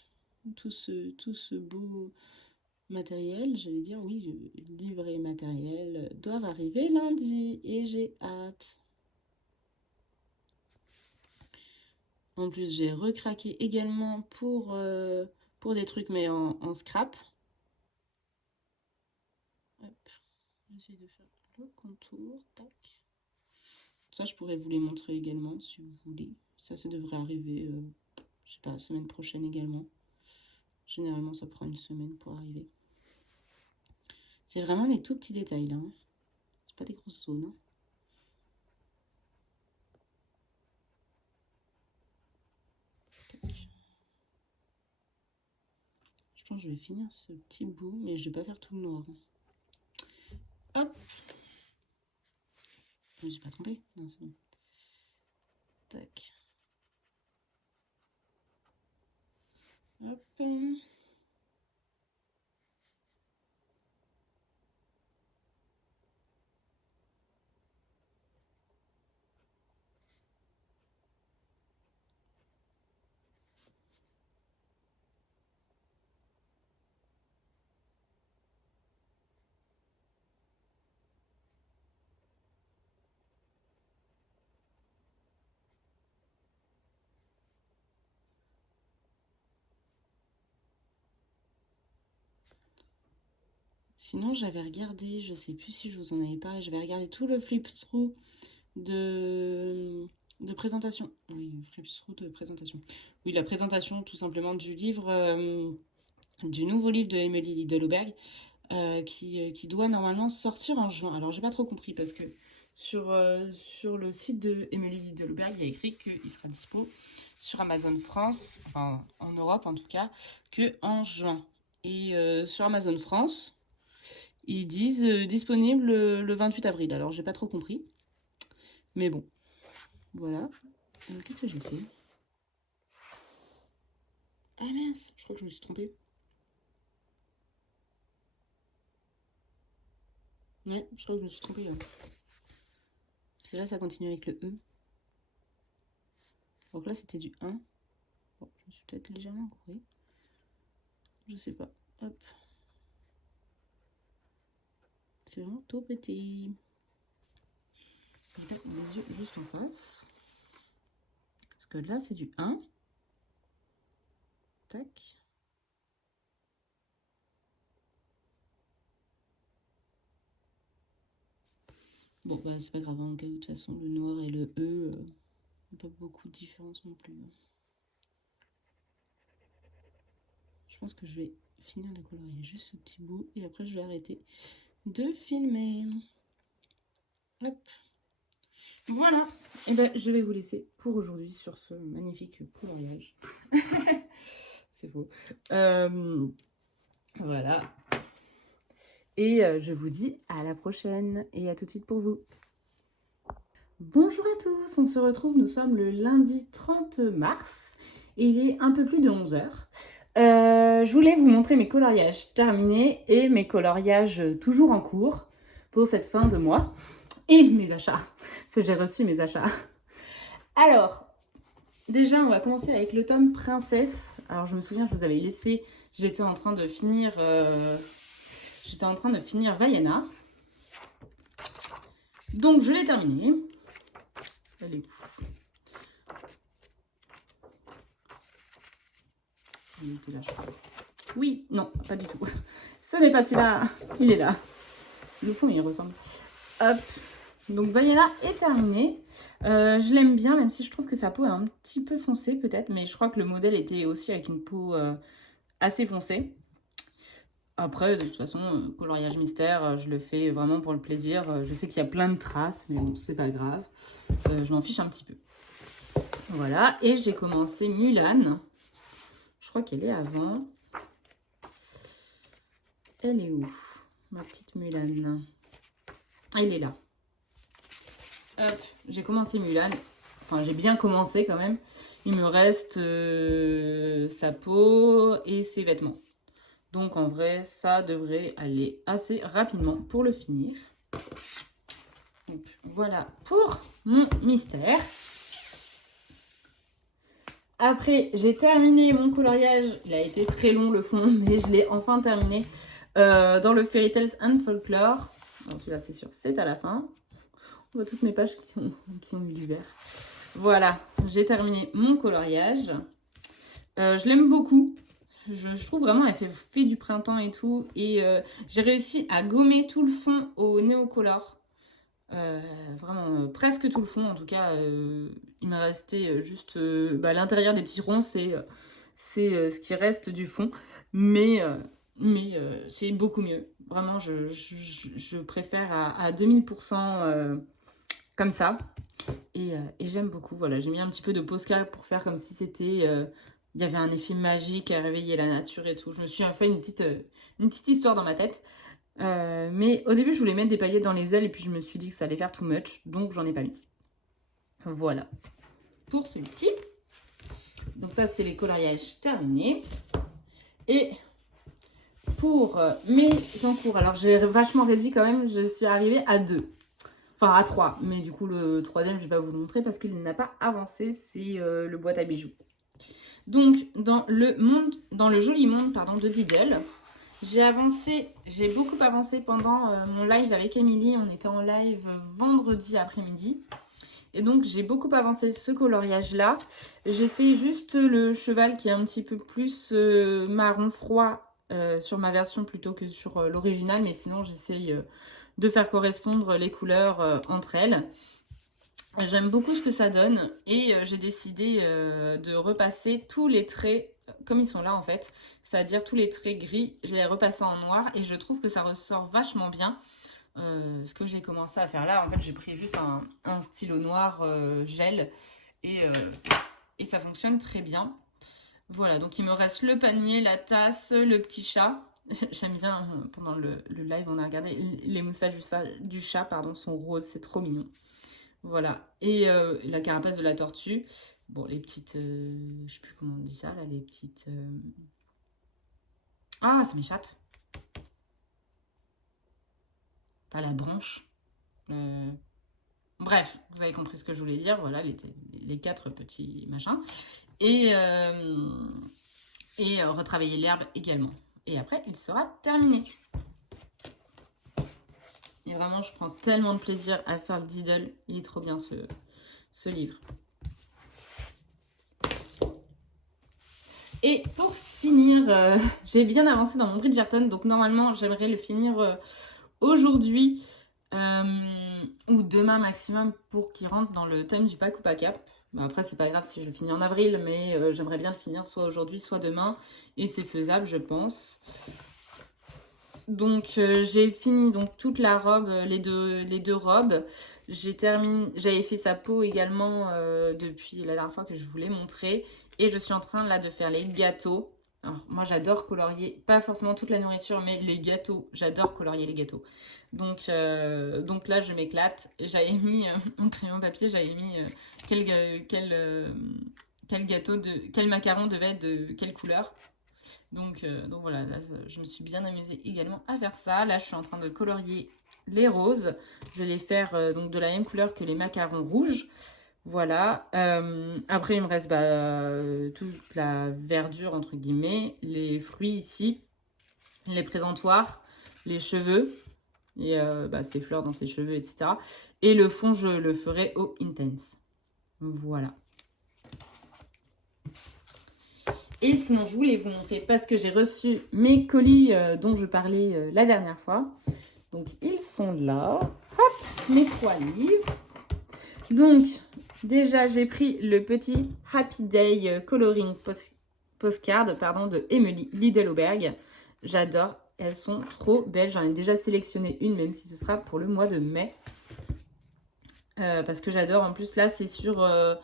Tout ce beau matériel, j'allais dire, oui, livret matériel, doivent arriver lundi et j'ai hâte. En plus, j'ai recraqué également pour des trucs, mais en scrap. Hop, j'essaie de faire le contour, tac. Ça, je pourrais vous les montrer également si vous voulez. Ça devrait arriver, je sais pas, semaine prochaine également. Généralement, ça prend une semaine pour arriver. C'est vraiment des tout petits détails là. Hein. C'est pas des grosses zones. Hein. Je pense que je vais finir ce petit bout, mais je vais pas faire tout le noir. Hop. Je me suis pas trompée. Non, c'est bon. Tac. Hop. Sinon, j'avais regardé, je sais plus si je vous en avais parlé, j'avais regardé tout le flip-through de présentation. Oui, flip-through de présentation. Oui, la présentation tout simplement du livre, du nouveau livre de Emily Lidl-Auberg, qui doit normalement sortir en juin. Alors, j'ai pas trop compris parce que sur le site de Emily Lidl-Auberg, il y a écrit qu'il sera dispo sur Amazon France, enfin en Europe en tout cas, que en juin. Et sur Amazon France, ils disent disponible le 28 avril. Alors, j'ai pas trop compris. Mais bon, voilà. Qu'est-ce que j'ai fait? Ah mince, je crois que je me suis trompée. Ouais, je crois que je me suis trompée là. Parce que là, ça continue avec le E. Donc là, c'était du 1. Bon, je me suis peut-être légèrement courée. Je sais pas. Hop. C'est vraiment tout petit. Je vais mettre mes yeux juste en face. Parce que là, c'est du 1. Tac. Bon, bah, c'est pas grave. En cas où, de toute façon, le noir et le E, pas beaucoup de différence non plus. Je pense que je vais finir de colorier juste ce petit bout et après je vais arrêter de filmer. Hop. Voilà. Et ben je vais vous laisser pour aujourd'hui sur ce magnifique coloriage. C'est beau. Voilà. Et je vous dis à la prochaine et à tout de suite pour vous. Bonjour à tous, on se retrouve, nous sommes le lundi 30 mars et il est un peu plus de 11h. Je voulais vous montrer mes coloriages terminés et mes coloriages toujours en cours pour cette fin de mois. Et mes achats, parce que j'ai reçu mes achats. Alors, déjà, on va commencer avec le tome Princesse. Alors, je me souviens, je vous avais laissé, j'étais en train de finir Vaiana. Donc, je l'ai terminé. Elle est où? Il était là, je crois. Oui, non, pas du tout. Ce n'est pas celui-là. Il est là. Le fond, il ressemble. Hop. Donc, Vaiana est terminée. Je l'aime bien, même si je trouve que sa peau est un petit peu foncée, peut-être. Mais je crois que le modèle était aussi avec une peau assez foncée. Après, de toute façon, coloriage mystère, je le fais vraiment pour le plaisir. Je sais qu'il y a plein de traces, mais bon, c'est pas grave. Je m'en fiche un petit peu. Voilà, et j'ai commencé Mulan. Je crois qu'elle est avant. Elle est où, ma petite Mulan? Elle est là. Hop, j'ai commencé Mulan. Enfin, j'ai bien commencé quand même. Il me reste sa peau et ses vêtements. Donc, en vrai, ça devrait aller assez rapidement pour le finir. Donc, voilà pour mon mystère. Après, j'ai terminé mon coloriage. Il a été très long, le fond, mais je l'ai enfin terminé dans le Fairy Tales and Folklore. Celui-là, c'est sûr, c'est à la fin. On voit toutes mes pages qui ont eu du vert. Voilà, j'ai terminé mon coloriage. Je l'aime beaucoup. Je trouve vraiment, elle fait du printemps et tout. Et j'ai réussi à gommer tout le fond au Neocolor. Vraiment, presque tout le fond. En tout cas, il m'a resté juste l'intérieur des petits ronds. C'est ce qui reste du fond. Mais c'est beaucoup mieux. Vraiment, je préfère à 2000% comme ça. Et j'aime beaucoup. Voilà, j'ai mis un petit peu de Posca pour faire comme si c'était... il y avait un effet magique à réveiller la nature et tout. Je me suis fait une petite histoire dans ma tête. Mais au début, je voulais mettre des paillettes dans les ailes et puis je me suis dit que ça allait faire too much. Donc, j'en ai pas mis. Voilà. Pour celui-ci. Donc ça, c'est les coloriages terminés. Et pour mes encours, alors j'ai vachement réduit quand même. Je suis arrivée à 2. Enfin, à 3. Mais du coup, le troisième, je vais pas vous le montrer parce qu'il n'a pas avancé. C'est le boîte à bijoux. Donc, dans le joli monde de Diddle, j'ai beaucoup avancé pendant mon live avec Émilie. On était en live vendredi après-midi. Et donc, j'ai beaucoup avancé ce coloriage-là. J'ai fait juste le cheval qui est un petit peu plus marron froid sur ma version plutôt que sur l'original. Mais sinon, j'essaye de faire correspondre les couleurs entre elles. J'aime beaucoup ce que ça donne et j'ai décidé de repasser tous les traits comme ils sont là en fait, c'est-à-dire tous les traits gris, je les ai repassés en noir et je trouve que ça ressort vachement bien. Ce que j'ai commencé à faire là, en fait j'ai pris juste un stylo noir gel et ça fonctionne très bien. Voilà, donc il me reste le panier, la tasse, le petit chat. J'aime bien, pendant le live on a regardé, les moustaches du chat pardon, sont roses, c'est trop mignon. Voilà, et la carapace de la tortue. Bon, les petites... je sais plus comment on dit ça, là, les petites... Ah, ça m'échappe. Pas la branche. Bref, vous avez compris ce que je voulais dire. Voilà, les 4 petits machins. Et retravailler l'herbe également. Et après, il sera terminé. Et vraiment, je prends tellement de plaisir à faire le Diddle. Il est trop bien, ce livre. Et pour finir, j'ai bien avancé dans mon Bridgerton. Donc, normalement, j'aimerais le finir aujourd'hui ou demain maximum pour qu'il rentre dans le thème du pack ou pas cap. Après, c'est pas grave si je le finis en avril, mais j'aimerais bien le finir soit aujourd'hui, soit demain. Et c'est faisable, je pense. Donc j'ai fini donc toute la robe, les deux robes. J'avais fait sa peau également depuis la dernière fois que je vous l'ai montré. Et je suis en train là de faire les gâteaux. Alors moi j'adore colorier, pas forcément toute la nourriture, mais les gâteaux. J'adore colorier les gâteaux. Donc là je m'éclate. J'avais mis en crayon papier, j'avais mis quel macaron devait être de quelle couleur. Donc voilà, là, je me suis bien amusée également à faire ça. Là, je suis en train de colorier les roses. Je vais les faire donc de la même couleur que les macarons rouges. Voilà. Après, il me reste toute la verdure, entre guillemets, les fruits ici, les présentoirs, les cheveux, et ses fleurs dans ses cheveux, etc. Et le fond, je le ferai au Intense. Voilà. Et sinon, je voulais vous montrer parce que j'ai reçu mes colis dont je parlais la dernière fois. Donc, ils sont là. Hop, mes 3 livres. Donc, déjà, j'ai pris le petit Happy Day Coloring Postcard de Emily Lidlberg. J'adore. Elles sont trop belles. J'en ai déjà sélectionné une, même si ce sera pour le mois de mai. Parce que j'adore. En plus, là, c'est sur un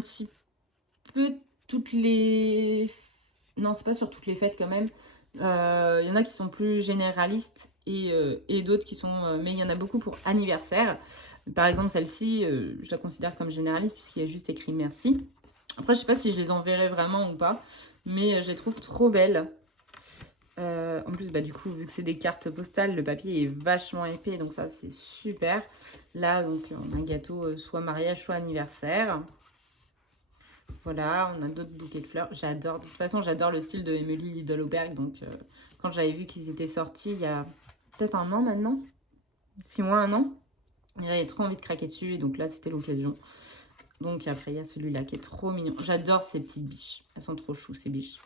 petit peu toutes les... Non, c'est pas sur toutes les fêtes quand même. Il y en a qui sont plus généralistes et d'autres qui sont... mais il y en a beaucoup pour anniversaire. Par exemple, celle-ci, je la considère comme généraliste puisqu'il y a juste écrit merci. Après, je sais pas si je les enverrai vraiment ou pas, mais je les trouve trop belles. En plus, du coup, vu que c'est des cartes postales, le papier est vachement épais, donc ça, c'est super. Là, donc, on a un gâteau soit mariage, soit anniversaire. Voilà, on a d'autres bouquets de fleurs. J'adore, de toute façon, j'adore le style de Emily Lidlberg. Donc, quand j'avais vu qu'ils étaient sortis il y a peut-être un an maintenant, 6 mois, un an, j'avais trop envie de craquer dessus. Et donc là, c'était l'occasion. Donc après, il y a celui-là qui est trop mignon. J'adore ces petites biches. Elles sont trop choues, ces biches.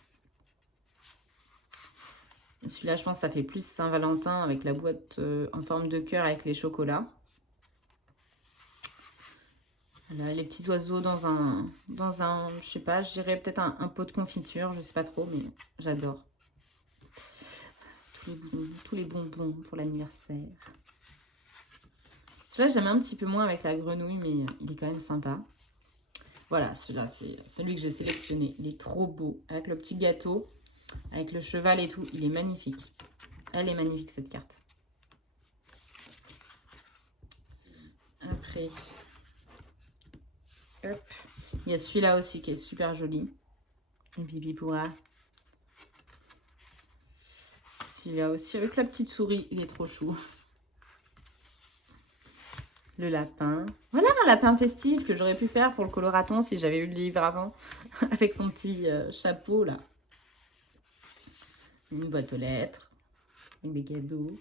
Celui-là, je pense que ça fait plus Saint-Valentin avec la boîte en forme de cœur avec les chocolats. Voilà, les petits oiseaux dans un, je sais pas, je dirais peut-être un pot de confiture, je sais pas trop, mais j'adore. Tous les bonbons pour l'anniversaire. Celui-là, j'aime un petit peu moins avec la grenouille, mais il est quand même sympa. Voilà, celui-là, c'est celui que j'ai sélectionné. Il est trop beau, avec le petit gâteau, avec le cheval et tout. Il est magnifique. Elle est magnifique, cette carte. Après... Hop. Il y a celui-là aussi qui est super joli. Et pipi pourra. Celui-là aussi avec la petite souris, il est trop chou. Le lapin. Voilà un lapin festif que j'aurais pu faire pour le coloraton si j'avais eu le livre avant. Avec son petit chapeau là. Une boîte aux lettres. Avec des cadeaux.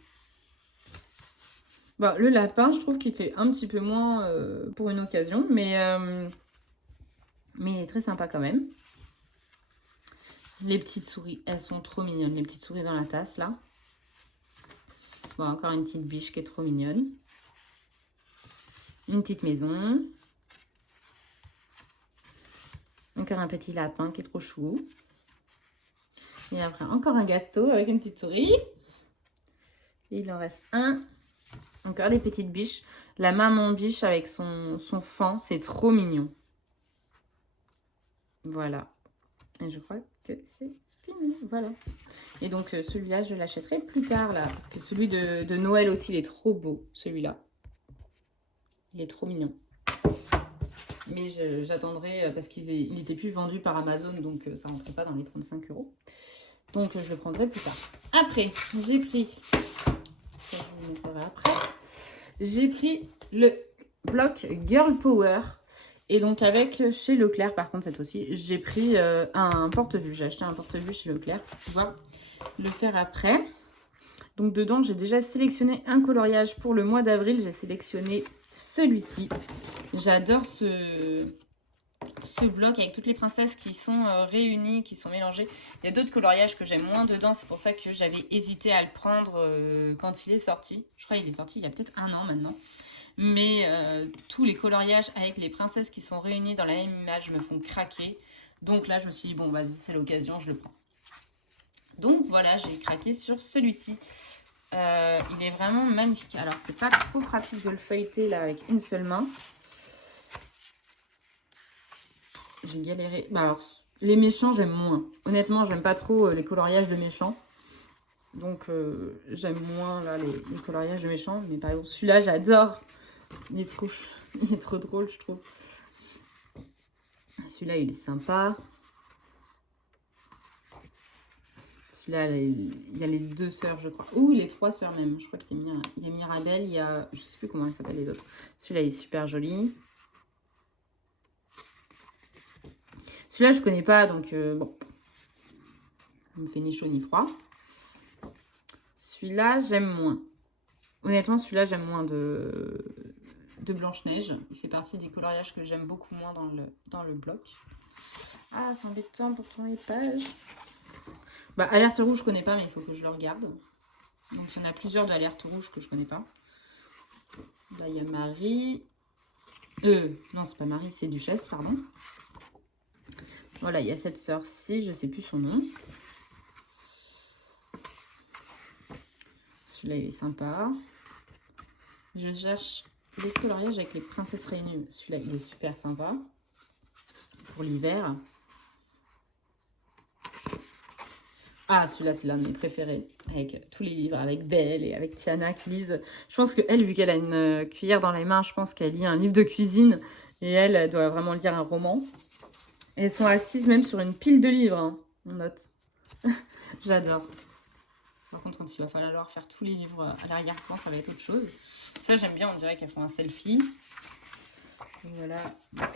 Bon, le lapin, je trouve qu'il fait un petit peu moins pour une occasion. Mais il est très sympa quand même. Les petites souris, elles sont trop mignonnes. Les petites souris dans la tasse, là. Bon, encore une petite biche qui est trop mignonne. Une petite maison. Encore un petit lapin qui est trop chou. Et après, encore un gâteau avec une petite souris. Et il en reste un. Encore des petites biches. La maman biche avec son fan, c'est trop mignon. Voilà. Et je crois que c'est fini. Voilà. Et donc, celui-là, je l'achèterai plus tard, là. Parce que celui de Noël aussi, il est trop beau, celui-là. Il est trop mignon. Mais j'attendrai parce qu'il n'était plus vendu par Amazon, donc ça ne rentrait pas dans les 35 €. Donc, je le prendrai plus tard. Après, j'ai pris... Ça, je vous montrerai après. J'ai pris le bloc Girl Power. Et donc avec chez Leclerc, par contre cette fois-ci, j'ai pris un porte-vue. J'ai acheté un porte-vue chez Leclerc pour pouvoir le faire après. Donc dedans, j'ai déjà sélectionné un coloriage pour le mois d'avril. J'ai sélectionné celui-ci. J'adore ce bloc avec toutes les princesses qui sont réunies, qui sont mélangées. Il y a d'autres coloriages que j'aime moins dedans. C'est pour ça que j'avais hésité à le prendre quand il est sorti. Je crois qu'il est sorti il y a peut-être un an maintenant. Mais tous les coloriages avec les princesses qui sont réunies dans la même image me font craquer. Donc là, je me suis dit, bon, vas-y, c'est l'occasion, je le prends. Donc voilà, j'ai craqué sur celui-ci. Il est vraiment magnifique. Alors, c'est pas trop pratique de le feuilleter là avec une seule main. J'ai galéré. Alors, les méchants, j'aime moins. Honnêtement, j'aime pas trop les coloriages de méchants. Donc, j'aime moins là, les coloriages de méchants. Mais par exemple, celui-là, j'adore. Il est trop drôle, je trouve. Celui-là, il est sympa. Celui-là, il y a les 2 sœurs, je crois. Ou les 3 sœurs même. Je crois qu'il y a Mirabelle, il y a... Je sais plus comment elles s'appellent les autres. Celui-là, il est super joli. Celui-là, je connais pas, donc bon. Il me fait ni chaud ni froid. Celui-là, j'aime moins. Honnêtement, celui-là, j'aime moins de Blanche-Neige. Il fait partie des coloriages que j'aime beaucoup moins dans le bloc. Ah, c'est embêtant pour tourner les pages. Bah, Alerte Rouge, je connais pas, mais il faut que je le regarde. Donc, il y en a plusieurs d'Alerte Rouge que je connais pas. Là, il y a Marie. Non, c'est pas Marie, c'est Duchesse, pardon. Voilà, il y a cette sœur-ci, je sais plus son nom. Celui-là, il est sympa. Je cherche les coloriages avec les princesses réunies. Celui-là, il est super sympa. Pour l'hiver. Ah, celui-là, c'est l'un de mes préférés. Avec tous les livres, avec Belle et avec Tiana qui lisent. Je pense qu'elle, vu qu'elle a une cuillère dans les mains, je pense qu'elle lit un livre de cuisine. Et elle doit vraiment lire un roman. Et elles sont assises même sur une pile de livres, hein, on note. J'adore. Par contre, quand il va falloir faire tous les livres à l'arrière-plan, ça va être autre chose. Ça, j'aime bien, on dirait qu'elles font un selfie. Et voilà.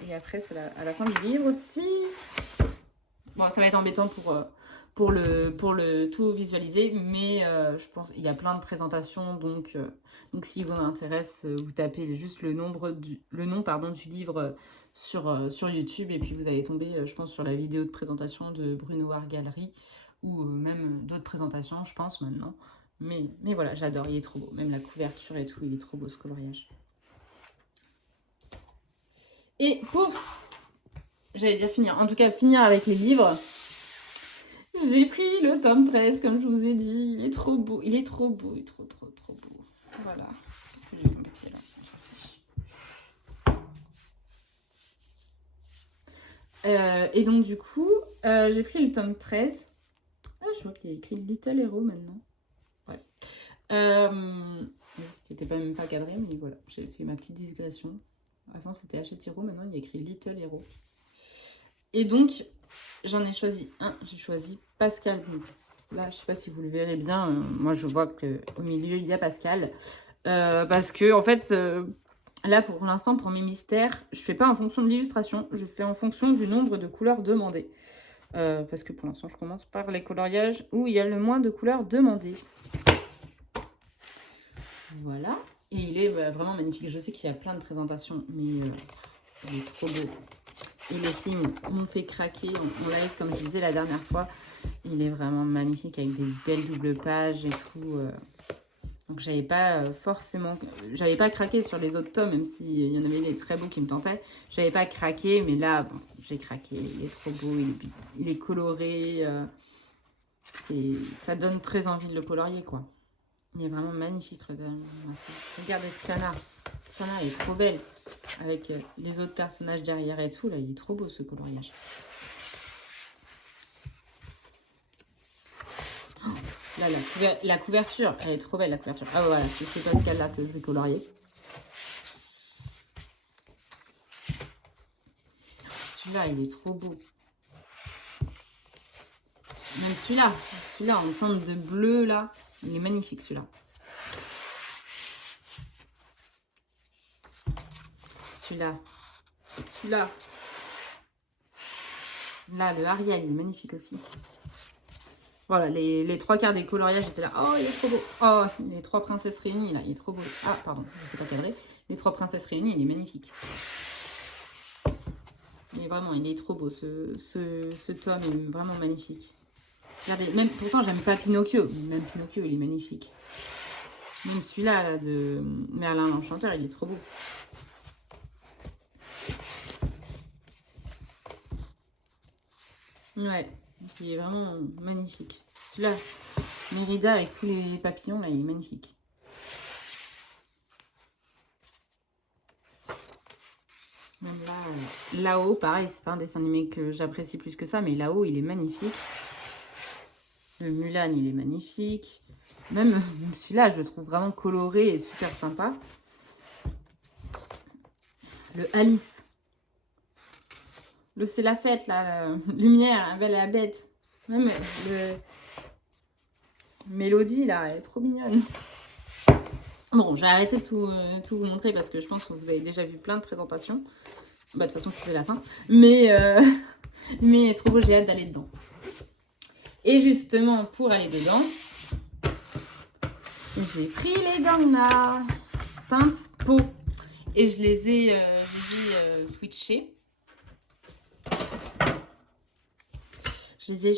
Et après, c'est à la fin du livre aussi. Bon, ça va être embêtant pour le tout visualiser, mais je pense qu'il y a plein de présentations, donc si vous intéresse, vous tapez juste le nom du livre sur YouTube, et puis vous allez tomber, je pense, sur la vidéo de présentation de Bruno Art Gallery, ou même d'autres présentations, je pense, maintenant. Mais voilà, j'adore, il est trop beau. Même la couverture et tout, il est trop beau, ce coloriage. Et pour, j'allais dire finir, en tout cas finir avec les livres, j'ai pris le tome 13, comme je vous ai dit. Il est trop beau, il est trop beau, il est trop beau. Voilà. Qu'est-ce que j'ai comme papier là? Et donc du coup, j'ai pris le tome 13. Ah, je vois qu'il y a écrit Little Hero maintenant. Ouais. Qui n'était même pas cadré, mais voilà, j'ai fait ma petite digression. Avant c'était Hachette Hero, maintenant il y a écrit Little Hero. Et donc, j'en ai choisi un. J'ai choisi Pascal. Là, je sais pas si vous le verrez bien. Moi, je vois qu'au milieu, il y a Pascal. Parce que, en fait, là, pour l'instant, pour mes mystères, je fais pas en fonction de l'illustration. Je fais en fonction du nombre de couleurs demandées. Parce que pour l'instant, je commence par les coloriages où il y a le moins de couleurs demandées. Voilà. Et il est vraiment magnifique. Je sais qu'il y a plein de présentations, mais il est trop beau. Et les filles m'ont fait craquer en live, comme je disais la dernière fois. Il est vraiment magnifique avec des belles doubles pages et tout. Donc j'avais pas j'avais pas craqué sur les autres tomes, même s'il y en avait des très beaux qui me tentaient. J'avais pas craqué, mais là, bon, j'ai craqué. Il est trop beau, il est coloré. Ça donne très envie de le colorier, quoi. Il est vraiment magnifique. Regardez Tiana. Tiana, elle est trop belle. Avec les autres personnages derrière et tout. Là, il est trop beau, ce coloriage. Oh, là, la couverture, elle est trop belle, la couverture. Ah voilà, c'est ce Pascal-là que je vais colorier. Celui-là, il est trop beau. Même celui-là en teinte de bleu, là, il est magnifique, celui-là. Celui-là. Là, le Ariel, il est magnifique aussi. Voilà, les 3/4 des coloriages étaient là. Oh, il est trop beau. Oh, les 3 princesses réunies, là, il est trop beau. Ah, pardon, il n'était pas cadré. Les 3 princesses réunies, il est magnifique. Mais vraiment, il est trop beau. Ce tome est vraiment magnifique. Regardez, même, pourtant, j'aime pas Pinocchio. Même Pinocchio, il est magnifique. Même celui-là, là, de Merlin l'Enchanteur, il est trop beau. Ouais, il est vraiment magnifique. Celui-là, Mérida avec tous les papillons, là, il est magnifique. Même là, là-haut, pareil, c'est pas un dessin animé que j'apprécie plus que ça, mais là-haut, il est magnifique. Le Mulan, il est magnifique. Même celui-là, je le trouve vraiment coloré et super sympa. Le Alice. Le C'est la fête, là. La lumière, la belle et la bête. Même Mélodie, là, elle est trop mignonne. Bon, je vais arrêter de tout vous montrer parce que je pense que vous avez déjà vu plein de présentations. Bah, de toute façon, c'était la fin. Mais trop beau, j'ai hâte d'aller dedans. Et justement, pour aller dedans, j'ai pris les Gangnam teinte peau. Et je les ai switchés. Je les ai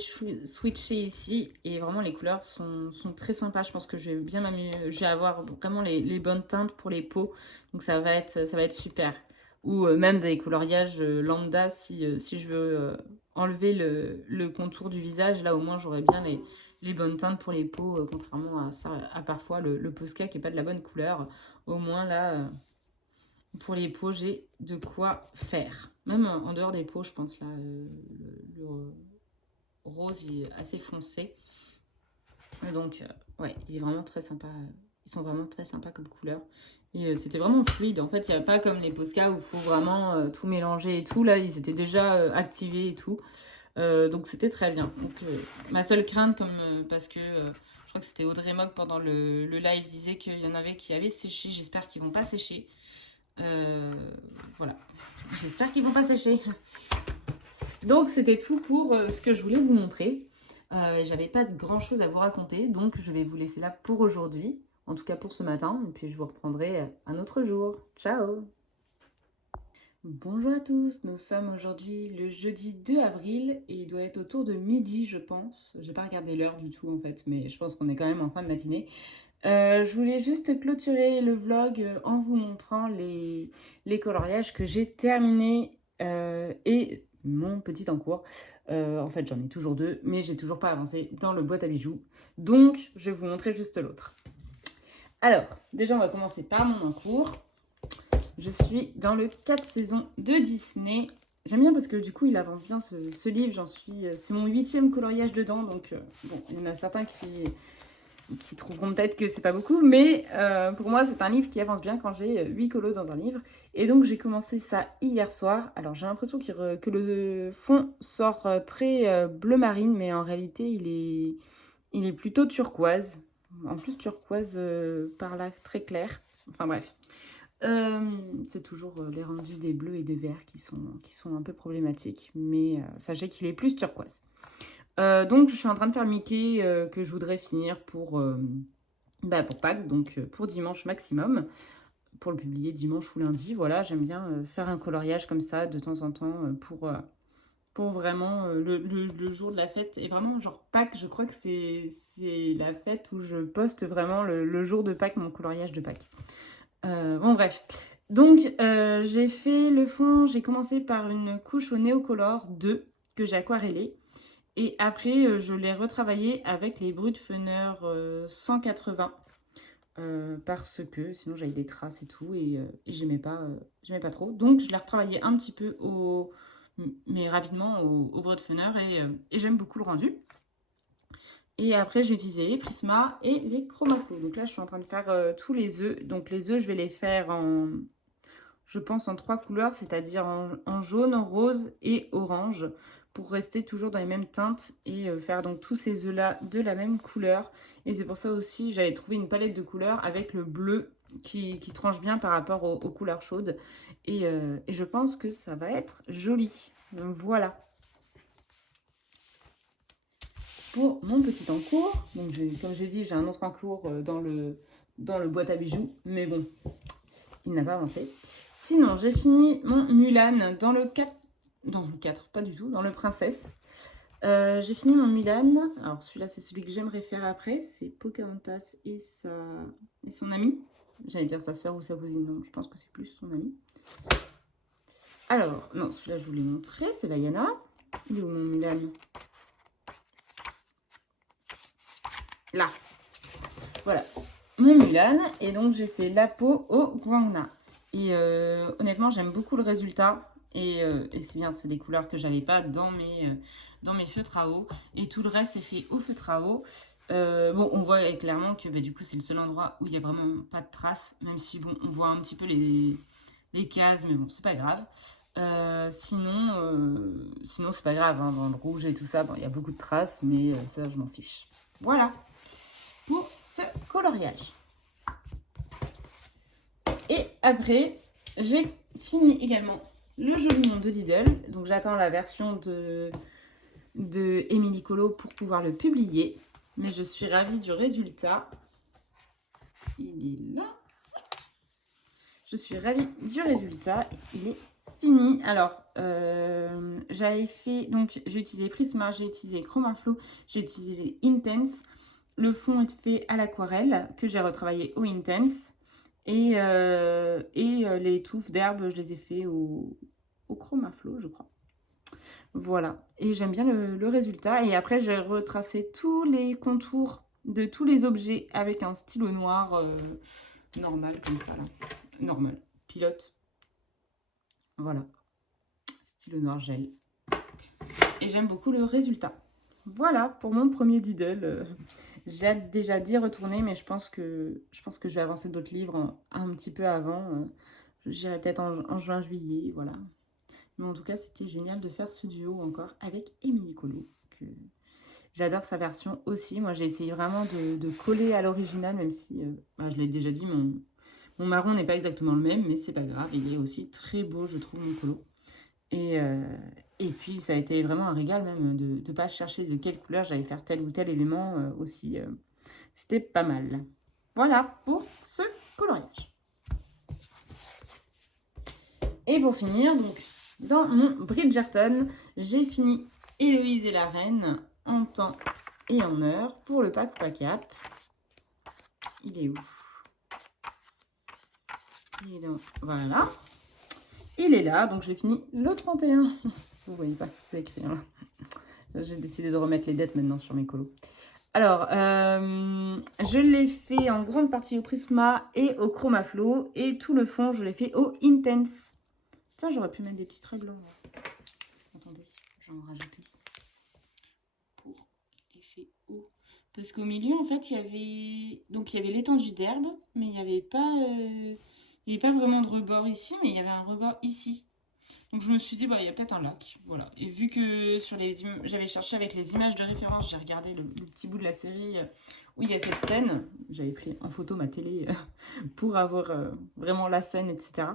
switchés ici. Et vraiment, les couleurs sont très sympas. Je pense que je vais bien m'amuser. Je vais avoir vraiment les bonnes teintes pour les peaux. Donc, ça va être super. Ou même des coloriages lambda si je veux enlever le contour du visage. Là, au moins, j'aurai bien les bonnes teintes pour les peaux, contrairement à parfois le Posca qui n'est pas de la bonne couleur. Au moins, là, pour les peaux, j'ai de quoi faire. Même en dehors des peaux, je pense, là, le rose il est assez foncé. Donc, ouais, il est vraiment très sympa. Ils sont vraiment très sympas comme couleur. Et c'était vraiment fluide. En fait, il n'y a pas comme les Posca où il faut vraiment tout mélanger et tout. Là, ils étaient déjà activés et tout. Donc, c'était très bien. Donc, ma seule crainte, parce que je crois que c'était Audrey Mog pendant le live, disait qu'il y en avait qui avaient séché. J'espère qu'ils ne vont pas sécher. Voilà. J'espère qu'ils ne vont pas sécher. Donc, c'était tout pour ce que je voulais vous montrer. J'avais pas grand chose à vous raconter, donc je vais vous laisser là pour aujourd'hui, en tout cas pour ce matin, et puis je vous reprendrai un autre jour. Ciao! Bonjour à tous, nous sommes aujourd'hui le jeudi 2 avril et il doit être autour de midi je pense. J'ai pas regardé l'heure du tout en fait, mais je pense qu'on est quand même en fin de matinée. Je voulais juste clôturer le vlog en vous montrant les coloriages que j'ai terminés et mon petit en cours. En fait, j'en ai toujours deux, mais j'ai toujours pas avancé dans le boîte à bijoux. Donc, je vais vous montrer juste l'autre. Alors, déjà, on va commencer par mon en cours. Je suis dans le 4 saisons de Disney. J'aime bien parce que du coup, il avance bien ce livre. C'est mon 8e coloriage dedans. Donc, bon, il y en a certains qui trouveront peut-être que c'est pas beaucoup, mais pour moi c'est un livre qui avance bien quand j'ai 8 colos dans un livre. Et donc j'ai commencé ça hier soir. Alors j'ai l'impression que le fond sort très bleu marine, mais en réalité il est plutôt turquoise. En plus turquoise par là très clair. Enfin bref. C'est toujours les rendus des bleus et des verts qui sont un peu problématiques, mais sachez qu'il est plus turquoise. Donc je suis en train de faire le Mickey que je voudrais finir pour Pâques, donc pour dimanche maximum, pour le publier dimanche ou lundi. Voilà, j'aime bien faire un coloriage comme ça de temps en temps pour vraiment le jour de la fête. Et vraiment genre Pâques, je crois que c'est la fête où je poste vraiment le jour de Pâques, mon coloriage de Pâques. Bon bref. Donc j'ai fait le fond, j'ai commencé par une couche au Néocolor 2 que j'ai aquarellé. Et après, je l'ai retravaillé avec les Brutfener 180 parce que sinon j'avais des traces et tout et j'aimais pas trop. Donc je l'ai retravaillé un petit peu mais rapidement au Brutfener et j'aime beaucoup le rendu. Et après, j'ai utilisé les Prisma et les Chromaflow. Donc là, je suis en train de faire tous les œufs. Donc les œufs, je vais les faire je pense en 3 couleurs, c'est-à-dire en jaune, rose et orange, pour rester toujours dans les mêmes teintes et faire donc tous ces œufs-là de la même couleur. Et c'est pour ça aussi, j'avais trouvé une palette de couleurs avec le bleu qui tranche bien par rapport aux couleurs chaudes. Et je pense que ça va être joli. Donc voilà. Pour mon petit encours, donc comme j'ai dit, j'ai un autre encours dans le boîte à bijoux, mais bon, il n'a pas avancé. Sinon, j'ai fini mon Mulan dans le 4. Dans le 4, pas du tout, dans le Princesse. J'ai fini mon Mulan. Alors, celui-là, c'est celui que j'aimerais faire après. C'est Pocahontas et son amie. J'allais dire sa soeur ou sa cousine. Non, je pense que c'est plus son amie. Alors, non, celui-là, je vous l'ai montré. C'est Vaiana. Il est où mon Mulan? Là. Voilà. Mon Mulan. Et donc, j'ai fait la peau au Guangna. Et honnêtement, j'aime beaucoup le résultat. Et c'est bien, c'est des couleurs que j'avais pas dans mes feutres à eau. Et tout le reste est fait au feutre à eau. Bon, on voit clairement que du coup, c'est le seul endroit où il n'y a vraiment pas de traces. Même si, bon, on voit un petit peu les cases, mais bon, c'est pas grave. Sinon c'est pas grave, hein, dans le rouge et tout ça, bon, il y a beaucoup de traces, mais ça, je m'en fiche. Voilà. pour ce coloriage. Et après, j'ai fini également le joli monde de Diddle. Donc j'attends la version de Emily Colo pour pouvoir le publier. Mais je suis ravie du résultat. Il est là. Je suis ravie du résultat. Il est fini. Alors, j'avais fait... Donc, j'ai utilisé Prisma, j'ai utilisé Chromaflow, j'ai utilisé Intense. Le fond est fait à l'aquarelle, que j'ai retravaillé au Intense. Et les touffes d'herbe, je les ai fait au Chromaflow, je crois. Voilà. Et j'aime bien le résultat. Et après, j'ai retracé tous les contours de tous les objets avec un stylo noir normal, comme ça, là. Normal. Pilote. Voilà. Stylo noir gel. Et j'aime beaucoup le résultat. Voilà pour mon premier Diddle. J'ai hâte déjà d'y retourner, mais je pense que je vais avancer d'autres livres un petit peu avant. J'irai peut-être en juin, juillet, voilà. Mais en tout cas, c'était génial de faire ce duo encore avec Emily Colo. J'adore sa version aussi. Moi, j'ai essayé vraiment de coller à l'original, même si, je l'ai déjà dit, mon marron n'est pas exactement le même, mais c'est pas grave. Il est aussi très beau, je trouve, mon colo. Et puis, ça a été vraiment un régal même de ne pas chercher de quelle couleur j'allais faire tel ou tel élément aussi. C'était pas mal. Voilà pour ce coloriage. Et pour finir, donc, dans mon Bridgerton, j'ai fini Héloïse et la Reine en temps et en heure pour le pack ou pas cap. Il est où? Il est dans... Voilà. Il est là, donc j'ai fini le 31. Vous voyez pas, c'est écrit. Hein. J'ai décidé de remettre les dates maintenant sur mes colos. Alors, je l'ai fait en grande partie au Prisma et au Chromaflow. Et tout le fond, je l'ai fait au Intense. Tiens, j'aurais pu mettre des petits traits blancs. Là. Attendez, je vais en rajouter. Pour l'effet haut. Parce qu'au milieu, en fait, il y avait l'étendue d'herbe, mais il n'y avait pas vraiment de rebord ici, mais il y avait un rebord ici. Donc je me suis dit, il y a peut-être un lac. Voilà. Et vu que sur j'avais cherché avec les images de référence, j'ai regardé le petit bout de la série où il y a cette scène. J'avais pris en photo ma télé pour avoir vraiment la scène, etc.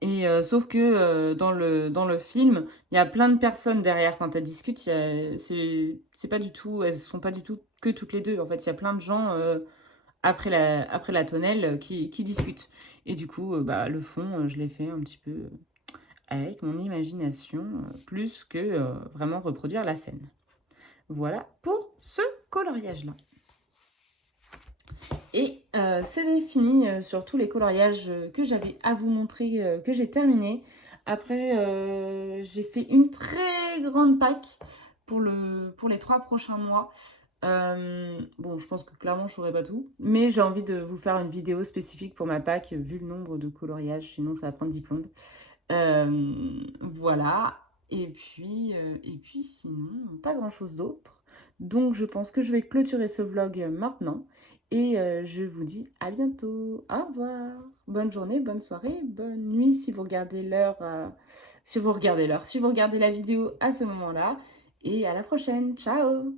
Et sauf que dans le film, il y a plein de personnes derrière quand elles discutent. C'est pas du tout, elles sont pas du tout que toutes les deux. En fait, il y a plein de gens après la tonnelle qui discutent. Et du coup, le fond, je l'ai fait un petit peu avec mon imagination, plus que vraiment reproduire la scène. Voilà pour ce coloriage-là. Et c'est fini sur tous les coloriages que j'avais à vous montrer, que j'ai terminé. Après, j'ai fait une très grande pack pour les 3 prochains mois. Bon, je pense que clairement, je ne saurais pas tout. Mais j'ai envie de vous faire une vidéo spécifique pour ma pack, vu le nombre de coloriages. Sinon, ça va prendre 10 plombes. Voilà. Et puis sinon, pas grand-chose d'autre. Donc, je pense que je vais clôturer ce vlog maintenant. Et je vous dis à bientôt. Au revoir. Bonne journée, bonne soirée, bonne nuit si vous regardez l'heure. Si vous regardez la vidéo à ce moment-là. Et à la prochaine. Ciao.